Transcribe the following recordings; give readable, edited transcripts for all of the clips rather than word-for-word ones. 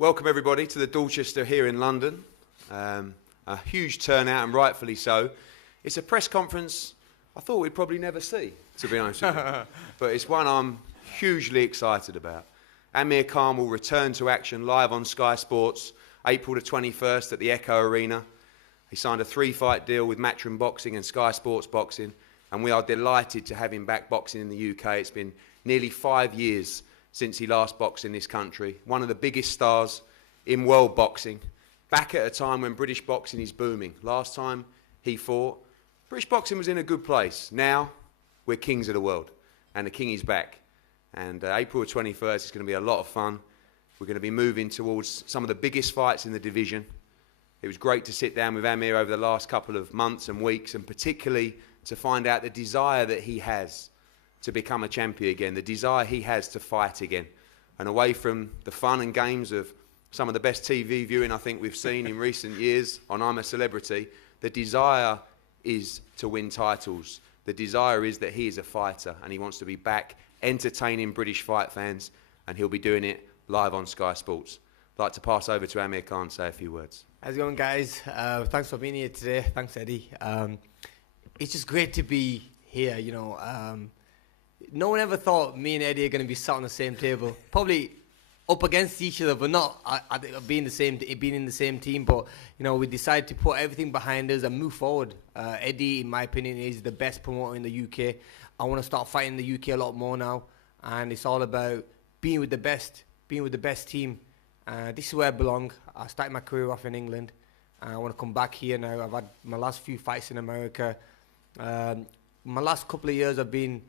Welcome everybody to the Dorchester here in London. A huge turnout, and rightfully so. It's a press conference I thought we'd probably never see, to be honest with you. But it's one I'm hugely excited about. Amir Khan will return to action live on Sky Sports, April the 21st at the Echo Arena. He signed a 3-fight deal with Matchroom Boxing and Sky Sports Boxing, and we are delighted to have him back boxing in the UK. It's been nearly 5 years since he last boxed in this country. One of the biggest stars in world boxing, back at a time when British boxing is booming. Last time he fought, British boxing was in a good place. Now, we're kings of the world, and the king is back. And April 21st is going to be a lot of fun. We're going to be moving towards some of the biggest fights in the division. It was great to sit down with Amir over the last couple of months and weeks, and particularly to find out the desire that he has to become a champion again, the desire he has to fight again. And away from the fun and games of some of the best TV viewing I think we've seen in recent years on I'm a Celebrity, the desire is to win titles. The desire is that he is a fighter and he wants to be back entertaining British fight fans, and he'll be doing it live on Sky Sports. I'd like to pass over to Amir Khan to say a few words. How's it going, guys? Thanks for being here today. Thanks, Eddie. It's just great to be here, you know. No one ever thought me and Eddie are going to be sat on the same table. Probably up against each other, but not being in the same team. But you know, we decided to put everything behind us and move forward. Eddie, in my opinion, is the best promoter in the UK. I want to start fighting the UK a lot more now, and it's all about being with the best team. This is where I belong. I started my career off in England. I want to come back here now. I've had my last few fights in America. My last couple of years I've been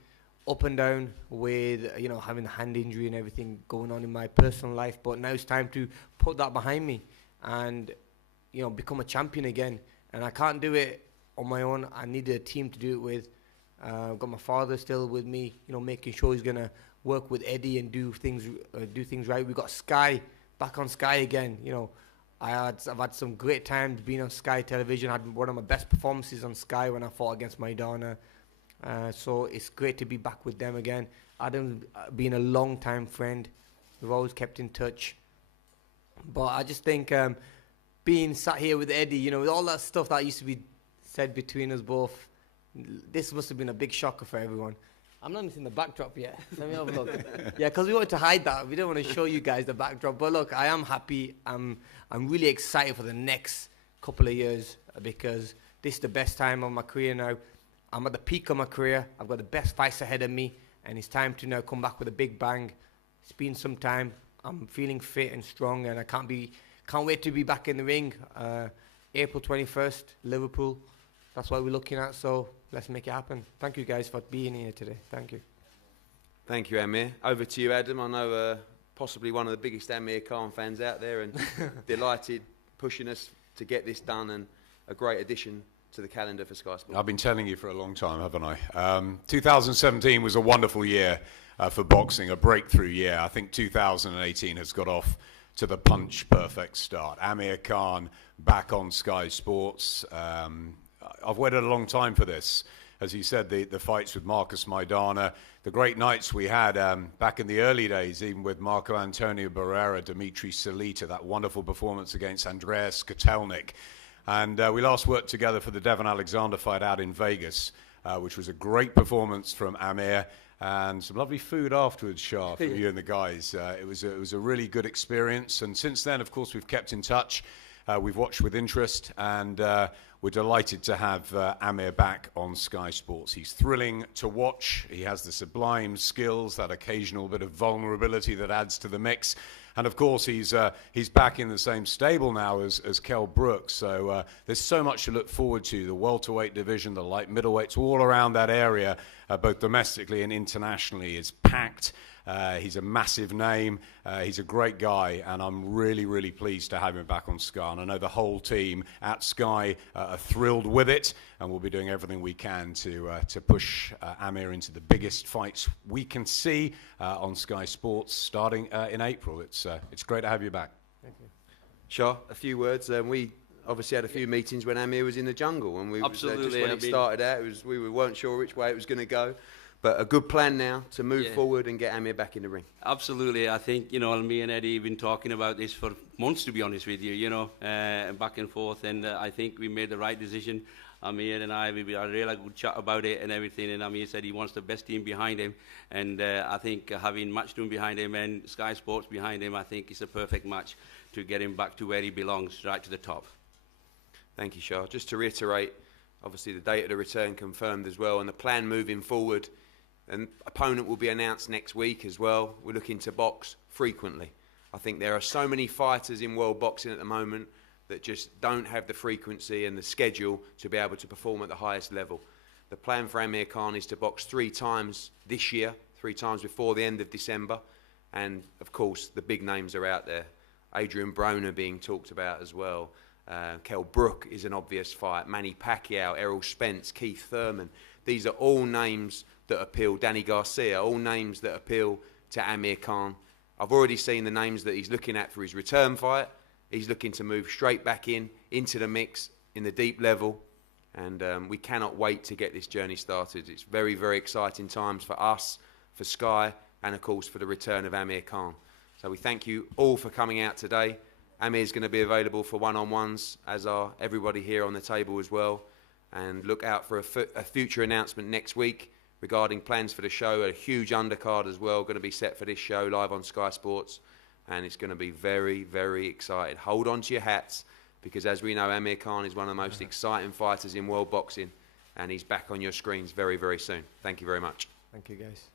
up and down with, you know, having a hand injury and everything going on in my personal life. But now it's time to put that behind me and, you know, become a champion again. And I can't do it on my own. I need a team to do it with. I've got my father still with me, you know, making sure he's going to work with Eddie and do things right. We've got Sky, back on Sky again. You know, I've had some great times being on Sky Television. I had one of my best performances on Sky when I fought against Maidana. So it's great to be back with them again. Adam's been a long-time friend. We've always kept in touch. But I just think being sat here with Eddie, you know, with all that stuff that used to be said between us both, this must have been a big shocker for everyone. I'm not even seeing the backdrop yet. Let me have a look. Yeah, because we wanted to hide that. We didn't want to show you guys the backdrop. But look, I am happy. I'm really excited for the next couple of years because this is the best time of my career now. I'm at the peak of my career. I've got the best fights ahead of me, and it's time to now come back with a big bang. It's been some time. I'm feeling fit and strong, and I can't wait to be back in the ring. April 21st, Liverpool. That's what we're looking at. So let's make it happen. Thank you guys for being here today. Thank you. Thank you, Amir. Over to you, Adam. I know possibly one of the biggest Amir Khan fans out there, and delighted pushing us to get this done, and a great addition to the calendar for Sky Sports. I've been telling you for a long time, haven't I? 2017 was a wonderful year for boxing, a breakthrough year. I think 2018 has got off to the punch-perfect start. Amir Khan back on Sky Sports. I've waited a long time for this. As you said, the fights with Marcus Maidana, the great nights we had back in the early days, even with Marco Antonio Barrera, Dimitri Salita, that wonderful performance against Andreas Kotelnik. And we last worked together for the Devon Alexander fight out in Vegas, which was a great performance from Amir, and some lovely food afterwards, Shah, for you and the guys. It was a really good experience. And since then, of course, we've kept in touch. We've watched with interest, and we're delighted to have Amir back on Sky Sports. He's thrilling to watch. He has the sublime skills, that occasional bit of vulnerability that adds to the mix. And of course, he's back in the same stable now as Kell Brooks. So there's so much to look forward to. The welterweight division, the light middleweights, all around that area, both domestically and internationally, is packed. He's a massive name. He's a great guy, and I'm really, really pleased to have him back on Sky. And I know the whole team at Sky are thrilled with it, and we'll be doing everything we can to push Amir into the biggest fights we can see on Sky Sports starting in April. It's great to have you back. Thank you. Shah, a few words. We obviously had a few meetings when Amir was in the jungle, and we Absolutely, just when it started out, we weren't sure which way it was going to go. But a good plan now to move Yeah. forward and get Amir back in the ring. Absolutely. I think, me and Eddie have been talking about this for months, to be honest with you, back and forth. And I think we made the right decision. Amir and I, we had a really good chat about it and everything. And Amir said he wants the best team behind him. And I think having Matchroom behind him and Sky Sports behind him, I think it's a perfect match to get him back to where he belongs, right to the top. Thank you, Shah. Just to reiterate, obviously the date of the return confirmed as well, and the plan moving forward. An opponent will be announced next week as well. We're looking to box frequently. I think there are so many fighters in world boxing at the moment that just don't have the frequency and the schedule to be able to perform at the highest level. The plan for Amir Khan is to box 3 times this year, 3 times before the end of December. And, of course, the big names are out there. Adrian Broner being talked about as well. Kell Brook is an obvious fight. Manny Pacquiao, Errol Spence, Keith Thurman. These are all names that appeal. Danny Garcia, all names that appeal to Amir Khan. I've already seen the names that he's looking at for his return fight. He's looking to move straight back into the mix in the deep level. And we cannot wait to get this journey started. It's very, very exciting times for us, for Sky, and of course for the return of Amir Khan. So we thank you all for coming out today. Amir's going to be available for one-on-ones, as are everybody here on the table as well. And look out for a future announcement next week regarding plans for the show. A huge undercard as well going to be set for this show live on Sky Sports. And it's going to be very, very exciting. Hold on to your hats, because as we know, Amir Khan is one of the most exciting fighters in world boxing. And he's back on your screens very, very soon. Thank you very much. Thank you, guys.